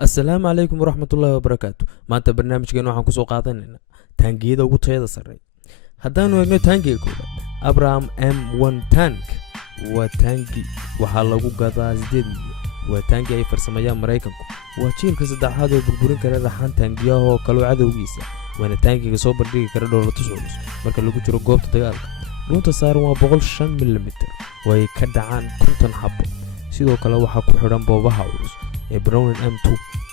السلام عليكم ورحمة الله وبركاته. maanta barnaamijkeena waxaan ku soo qaadanaynaa taangiyada ugu tayada sare. haddaan eegno taangiga koowaad, Abraham M1 tank waa taangi waxaa lagu gadaa 8 milyan. waa taangi ay farsamayaan Mareykanku. waa jiilka saddexaad oo burburin kara raxan taangiyaha oo kale cadowgiisa. waana taangiga soo bandhigi kara dhoolatus culus marka lagu jiro goobta dagaalka. dhuunta saaran waa 105 mm way ka dhacaan 50 xabo. sidoo kale waxaa ku xidhan boobaha culus ee Browning M2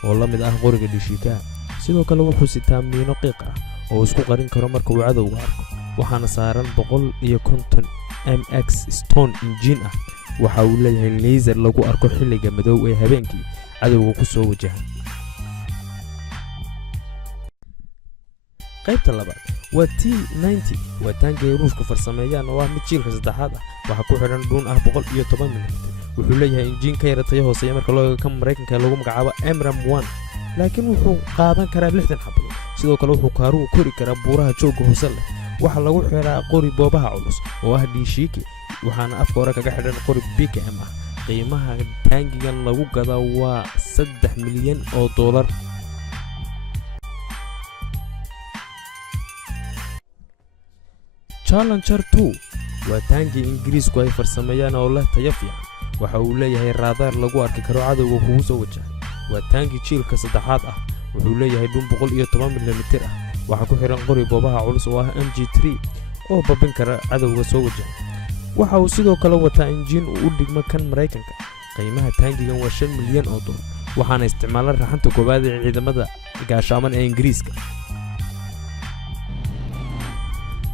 oo la mid ah qoriga dhishiikaha. sidoo kale wuxuu sitaa miino qiiq ah oo isku qarin karo marka uu cadowga arko. waxaana saaran 150 MX Stone engine ah. waxa uu leeyahay laser lagu arko xilliga madow ee habeenkii cadowga ku soo wajahan. qaybta labaad waa T90 waa taangiga Ruushku farsameeyaan oo ah mid jiilka saddexaad ah. waxa ku xidhan dhuun ah 110 mm. wuxuu leeyahay injiin ka yara tayo hooseeya marka loo eego kan Mareykanka lagu magacaabo MRAM1, laakiin wuxuu qaadan karaa 60 xabadood. sidoo kale wuxuu kaaruhu kori karaa buuraha joogga hoose leh. waxa lagu xiraa qori boobaha culus oo ah dhishiike, waxaana afka hore kaga xidhan qori BKM ah. qiimaha taangigan lagu gadaa waa $3 milyan. Challenger 2 waa taangi Ingiriisku ay farsameeyaan oo leh tayo fiican. waxa uu leeyahay raadaar lagu arki karo cadowga kugu soo wajahan. waa taangi jiilka saddexaad ah. wuxuu leeyahay dhuun 110 mm ah. waxa ku xiran qori boobaha culus oo ah MG3 oo babin kara cadowga soo wajahan. waxa uu sidoo kale wataa injiin u dhigma kan Mareykanka. qiimaha taangigan waa $5 milyan. waxaana isticmaalan raxanta koowaad ee ciidamada gaashaaman ee Ingiriiska.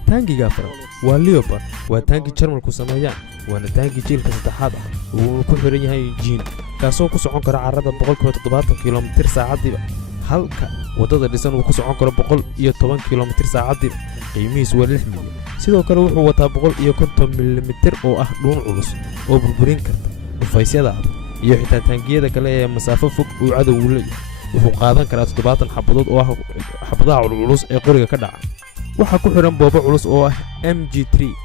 taangiga afraad waa Leopard waa taangi Jarmalku sameeyaan. waana taangi jiilka saddexaad ah. wuxuu ku xiran yahay injiin kaasoo ku socon kara carrada 170 km saacadiiba, halka wadada dhisan uu ku socon karo 110 km saacadiiba. qiimihiisu waa $6 milyan. sidoo kale wuxuu wataa 150 mm oo ah dhuun culus oo burburin karta dhufaysyada adag iyo xitaa taangiyada kale ee masaafo fog uu cadowgu leeyahay. wuxuu qaadan karaa 70 xabadood oo ah xabadaha culus ee qoriga ka dhaca. waxaa ku xiran boobo culus oo ah MG3